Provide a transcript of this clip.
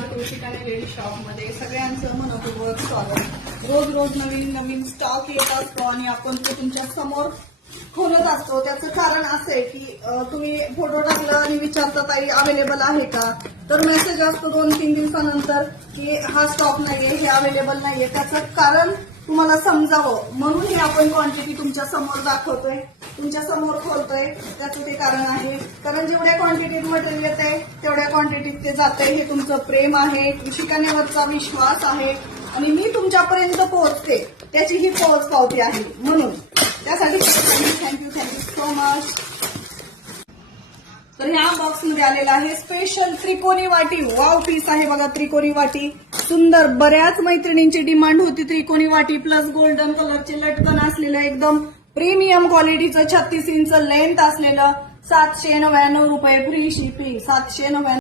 नमस्कार, कृषिका lady shop मध्ये सगळ्यांचं मनपूर्वक स्वागत। रोज रोज नवीन नवीन स्टॉक येत असतो आणि आपण तो तुमच्या समोर खोलत असतो। त्याचं कारण असं आहे की तुम्ही फोटो टाकला आणि विचारता ताई अवेलेबल आहे का, तर मेसेज असतो 2-3 दिवसानंतर की हा स्टॉक नाहीये, हे अवेलेबल नाहीये। त्याचं कारण तुम्हाला समजावं म्हणून हे आपण क्वांटिटी तुमच्या समोर दाखवतोय, तुमच्या समोर खोलतोय। त्याचं ते कारण आहे, कारण जेवढ्या क्वांटिटीत मटेरियल येते तेवढ्या क्वांटिटीत ते जाते। हे तुमचं प्रेम आहे, कृषिकानेवरचा विश्वास आहे आणि मी तुमच्यापर्यंत पोहोचते त्याची ही पोहोच पावती आहे। म्हणून त्यासाठी थँक्यू सो मच। तर ह्या बॉक्स मध्ये आलेला आहे स्पेशल त्रिकोणी वाटी। वाव पीस आहे बघा, त्रिकोणी वाटी सुंदर। बऱ्याच मैत्रिणींची डिमांड होती त्रिकोणी वाटी प्लस गोल्डन कलरचे लटकन असलेलं एकदम प्रीमियम क्वालिटीचं 36 इंच लेंथ असलेलं 799 रुपये फ्री शिपिंग। 799